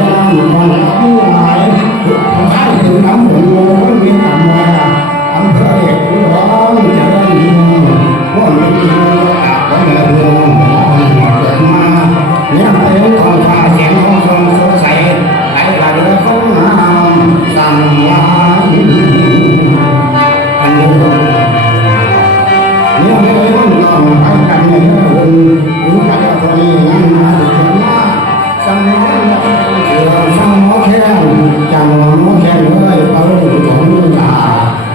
ได้อยู่บ้านหลังที่หลาย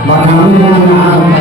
மனம்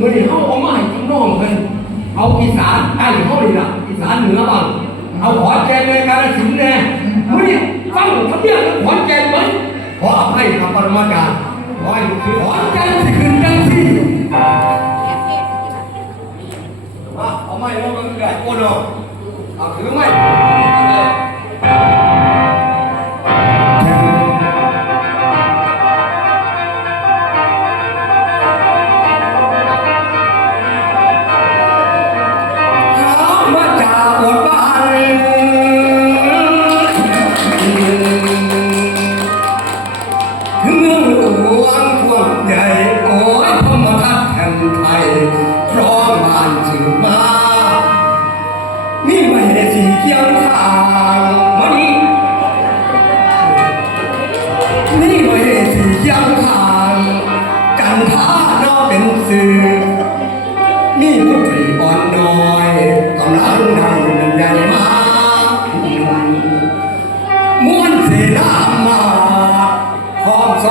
มื่อนี่เขาเอามาให้พี่น้องเพิ่เอาอีสานใต้เขาเลยล่ะอีสานเหนือบ้างเอาขอนแก่นเลการสินแน่มื่อเนี่ยฟังเขาเรียกขอแก่นไหมขออภัยครับปรมาจารย์ขอให้ขอแก่ที่ขึ้นจังที่ว่าเอาไม่ลงมันเกิดโอ้โหเอาถือไม่ นาพร้อมส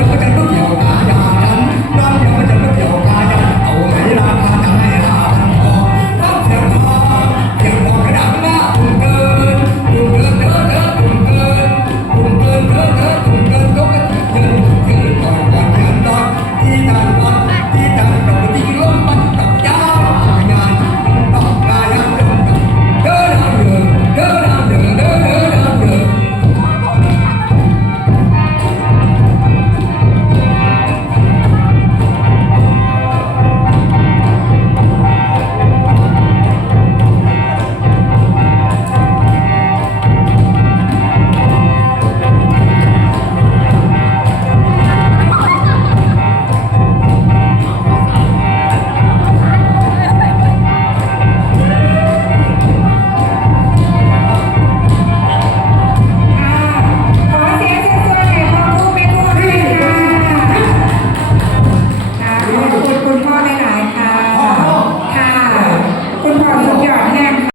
Gracias. Pues,